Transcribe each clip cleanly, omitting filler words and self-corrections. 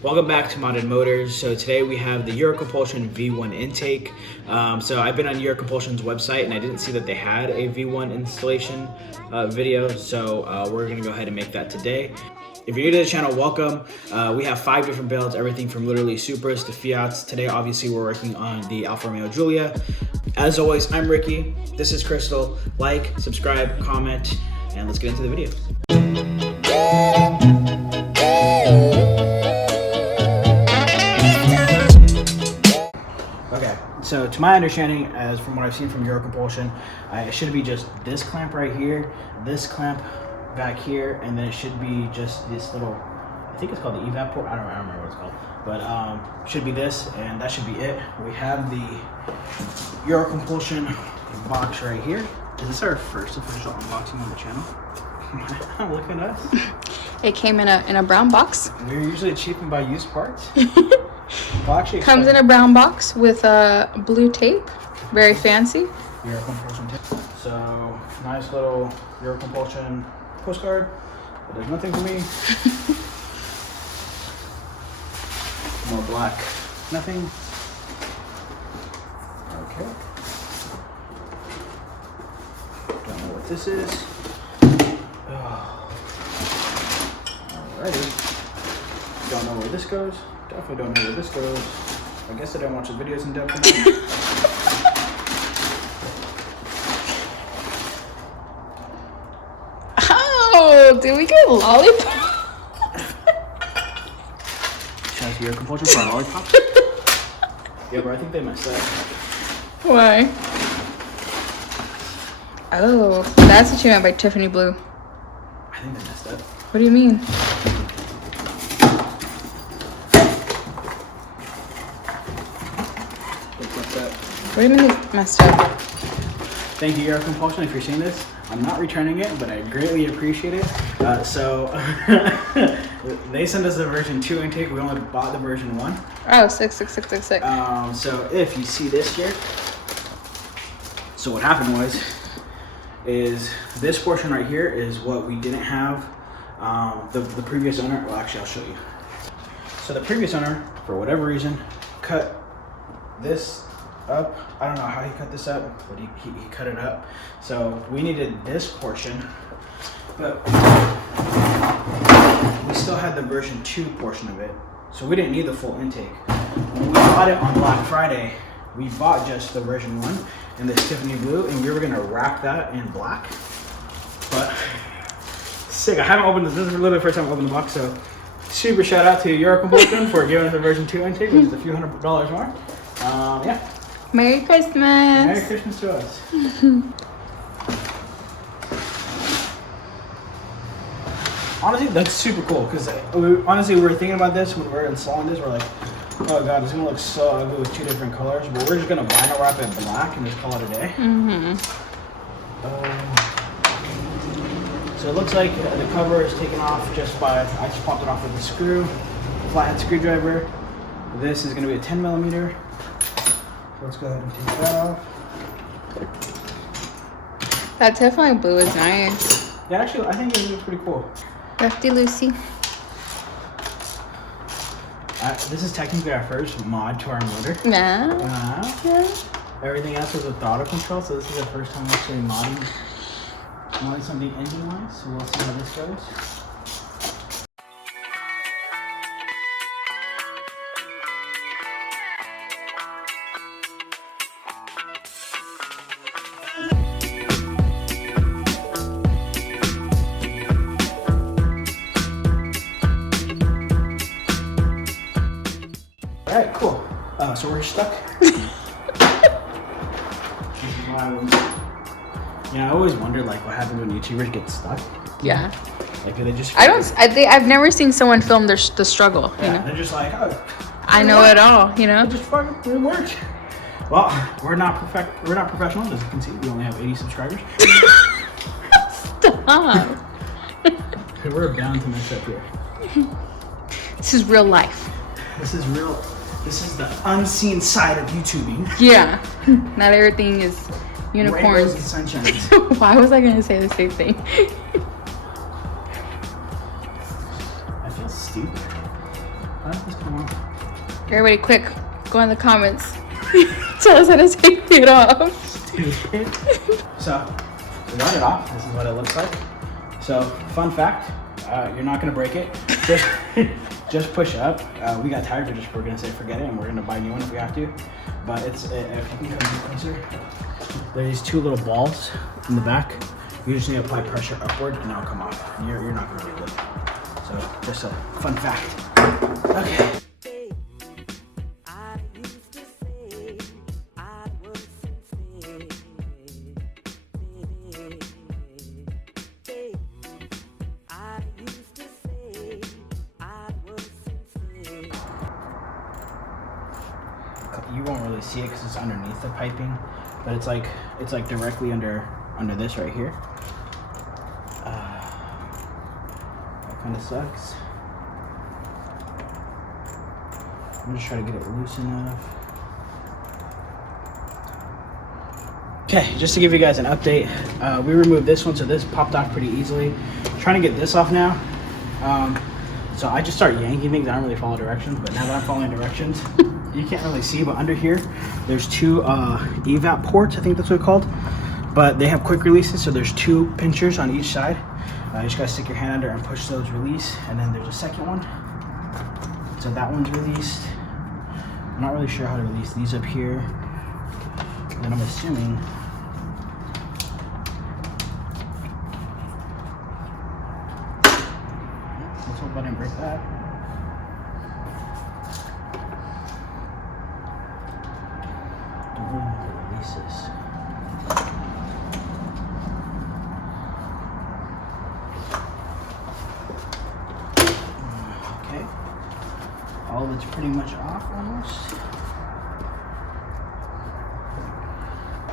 Welcome back to Modern Motors. So today we have the Eurocompulsion V1 Intake. So I've been on Eurocompulsion's website and I didn't see that they had a V1 installation video. So we're gonna go ahead and make that today. If you're new to the channel, welcome. We have 5 different builds, everything from literally Supras to Fiats. Today, obviously, we're working on the Alfa Romeo Giulia. As always, I'm Ricky. This is Crystal. Like, subscribe, comment, and let's get into the video. Okay, so to my understanding, as from what I've seen from Eurocompulsion, it should be just this clamp right here, this clamp back here, and then it should be just this little, I think it's called the evap port. I don't remember what it's called, but should be this, and that should be it. We have the Eurocompulsion box right here. Is this our first official unboxing on the channel? Look at us. It came in a brown box. We're usually cheap and buy used parts. Comes in a brown box with blue tape. Very fancy. Eurocompulsion tape. So nice little Eurocompulsion postcard. But there's nothing for me. More black. Nothing. Okay. Don't know what this is. Alrighty. Don't know where this goes. Definitely don't know where this goes. I guess I don't watch the videos in depth enough. Oh, did we get a lollipop? Should I see Eurocompulsion for a lollipop? Yeah, but I think they messed up. Why? Oh, that's what you meant by Tiffany blue. I think they messed up. What do you mean? What do you mean they messed up? Thank you, Eurocompulsion, if you're seeing this. I'm not returning it, but I greatly appreciate it. So they sent us the version 2 intake. We only bought the version 1. Oh, 66666. So if you see this here, so what happened is this portion right here is what we didn't have. The previous owner, well, actually I'll show you. So the previous owner, for whatever reason, cut this up. I don't know how he cut this up, but he cut it up. So we needed this portion, but we still had the version 2 portion of it. So we didn't need the full intake. When we bought it on Black Friday, we bought just the version 1 in this Tiffany blue, and we were gonna wrap that in black. But sick, I haven't opened this. This is literally the first time I opened the box, so super shout out to Eurocompulsion for giving us a version 2 intake, which is a few $100 more. Yeah. Merry Christmas. Merry Christmas to us. Honestly, that's super cool because honestly, we were thinking about this when we were installing this. We're like, oh god, it's gonna look so ugly with 2 different colors, but we're just gonna vinyl wrap it black and just call it a day. So it looks like the cover is taken off just by, I just popped it off with a screw, flathead screwdriver. This is gonna be a 10 millimeter. So let's go ahead and take that off. That Tiffany blue is nice. Yeah, actually, I think it looks pretty cool. Lefty Lucy. This is technically our first mod to our motor. Yeah. Everything else was with throttle control, so this is the first time actually modding something engine-wise. So we'll see how this goes. Alright, cool. So we're stuck. I always wonder like what happens when YouTubers get stuck. Yeah. Like do they just? I've never seen someone film the struggle. Yeah, you know? they're just like, oh. I know it all. You know. It just fucking it worked. Well, we're not professionals, as you can see. We only have 80 subscribers. Stop. We're bound to mess up here. This is real life. This is real. This is the unseen side of YouTubing. Yeah. Not everything is unicorns. Rainbows and sunshines. Why was I gonna say the same thing? I feel stupid. Huh? Just come on. Everybody, quick, go in the comments. Tell us how to take it off. So, we got it off. This is what it looks like. So, fun fact, you're not gonna break it. Just push up. We got tired, we're gonna say forget it, and we're gonna buy a new one if we have to. But it's, if you can come closer, there's these two little balls in the back. You just need to apply pressure upward, and it'll come off. You're not gonna break it. So, just a fun fact. Okay. You won't really see it because it's underneath the piping, but it's like directly under this right here. That kind of sucks. I'm just trying to get it loose enough. Okay, just to give you guys an update, we removed this one, so this popped off pretty easily. I'm trying to get this off now. So I just start yanking things. I don't really follow directions, but now that I'm following directions, you can't really see, but under here, there's two evap ports, I think that's what it's called. But they have quick releases, so there's two pinchers on each side. You just gotta stick your hand under and push those release, and then there's a second one. So that one's released. I'm not really sure how to release these up here. And then I'm assuming let's hope I didn't break that. Don't really know how to release this. Okay. All of it's pretty much off almost.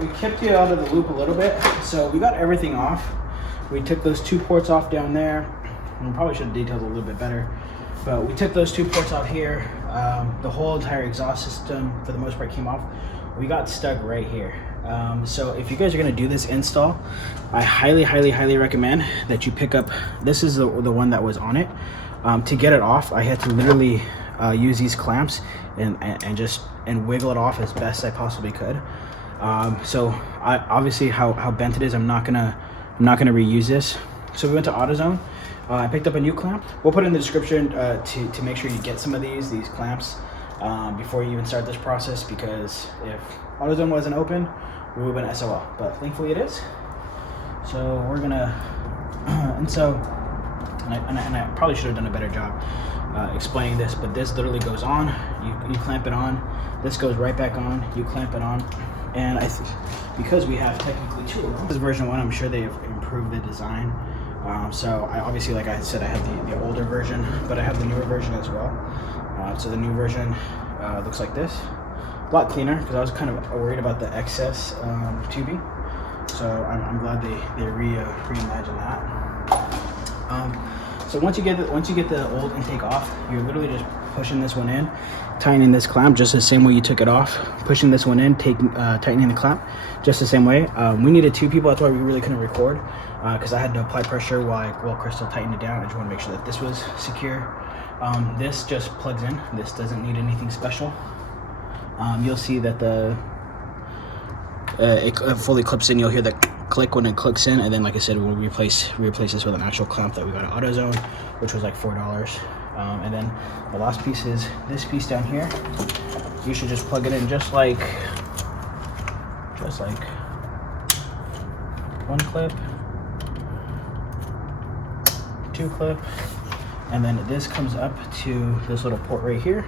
We kept you out of the loop a little bit, so we got everything off. We took those two ports off down there. We probably should have detailed it a little bit better, but we took those two ports out here. The whole entire exhaust system, for the most part, came off. We got stuck right here. So if you guys are gonna do this install, I highly, highly, highly recommend that you pick up, this is the one that was on it. To get it off, I had to literally use these clamps and wiggle it off as best I possibly could. So I obviously how bent it is, I'm not gonna reuse this. So we went to AutoZone. I picked up a new clamp. We'll put it in the description to make sure you get some of these clamps before you even start this process, because if AutoZone wasn't open, we would have been SOL. But thankfully it is. So we're gonna and I probably should have done a better job explaining this, but this literally goes on. You clamp it on. This goes right back on. You clamp it on. And I think because we have technically two of them, this is version 1, I'm sure they've improved the design. So I obviously, like I said, I have the older version, but I have the newer version as well. So the new version looks like this. A lot cleaner, because I was kind of worried about the excess tubing. So I'm glad they reimagined that. So once you get the old intake off, you're literally just pushing this one in, tightening this clamp just the same way you took it off, pushing this one in, tightening the clamp just the same way. We needed two people, that's why we really couldn't record, because I had to apply pressure while Crystal tightened it down. I just want to make sure that this was secure. This just plugs in. This doesn't need anything special. You'll see that it fully clips in. You'll hear the click when it clicks in, and then, like I said, we'll replace this with an actual clamp that we got at AutoZone, which was like $4. And then the last piece is this piece down here. You should just plug it in just like one clip, two clip, and then this comes up to this little port right here,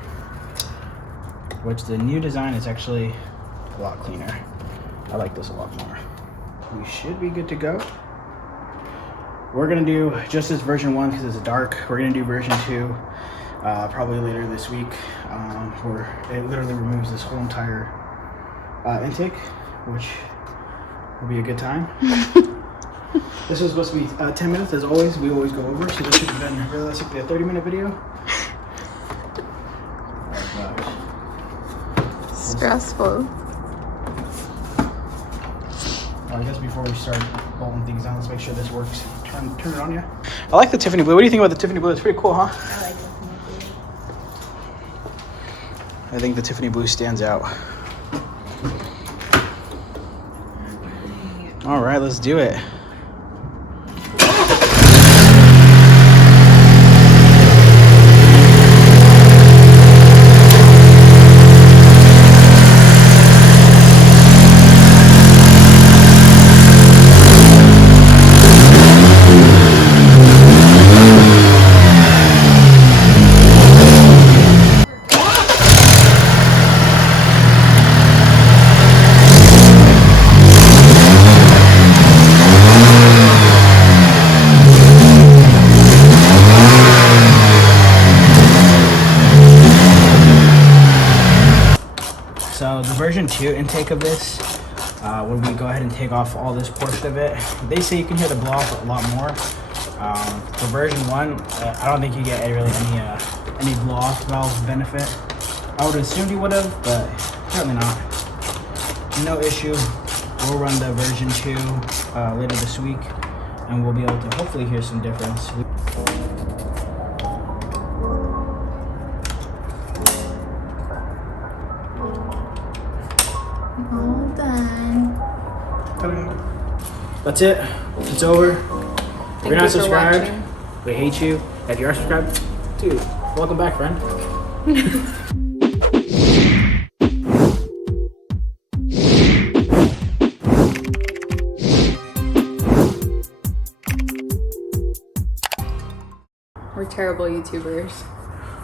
which the new design is actually a lot cleaner. I like this a lot more. We should be good to go. We're gonna do just this version 1 because it's dark. We're gonna do version 2 probably later this week, where it literally removes this whole entire intake, which will be a good time. This was supposed to be 10 minutes, as always. We always go over, so this should have been realistically a 30-minute video. Oh gosh. Stressful. I guess before we start bolting things down, let's make sure this works. Turn it on, yeah. I like the Tiffany blue. What do you think about the Tiffany blue? It's pretty cool, huh? I like Tiffany blue. I think the Tiffany blue stands out. All right, let's do it. So the version 2 intake of this, when we go ahead and take off all this portion of it, they say you can hear the blow off a lot more. For version 1, I don't think you get really any blow off valve benefit. I would assume you would have, but apparently not. No issue. We'll run the version 2 later this week, and we'll be able to hopefully hear some difference. All done. That's it. It's over. If you're not subscribed, we hate you. If you are subscribed, dude, welcome back, friend. We're terrible YouTubers.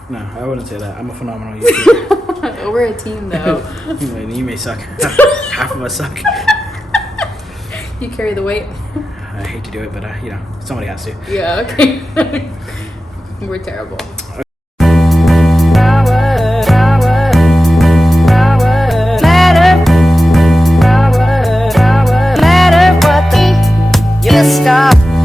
No, I wouldn't say that. I'm a phenomenal YouTuber. We're a team, though. You may suck. Half of us suck. You carry the weight. I hate to do it, but you know, somebody has to. Yeah. Okay. We're terrible. Stop.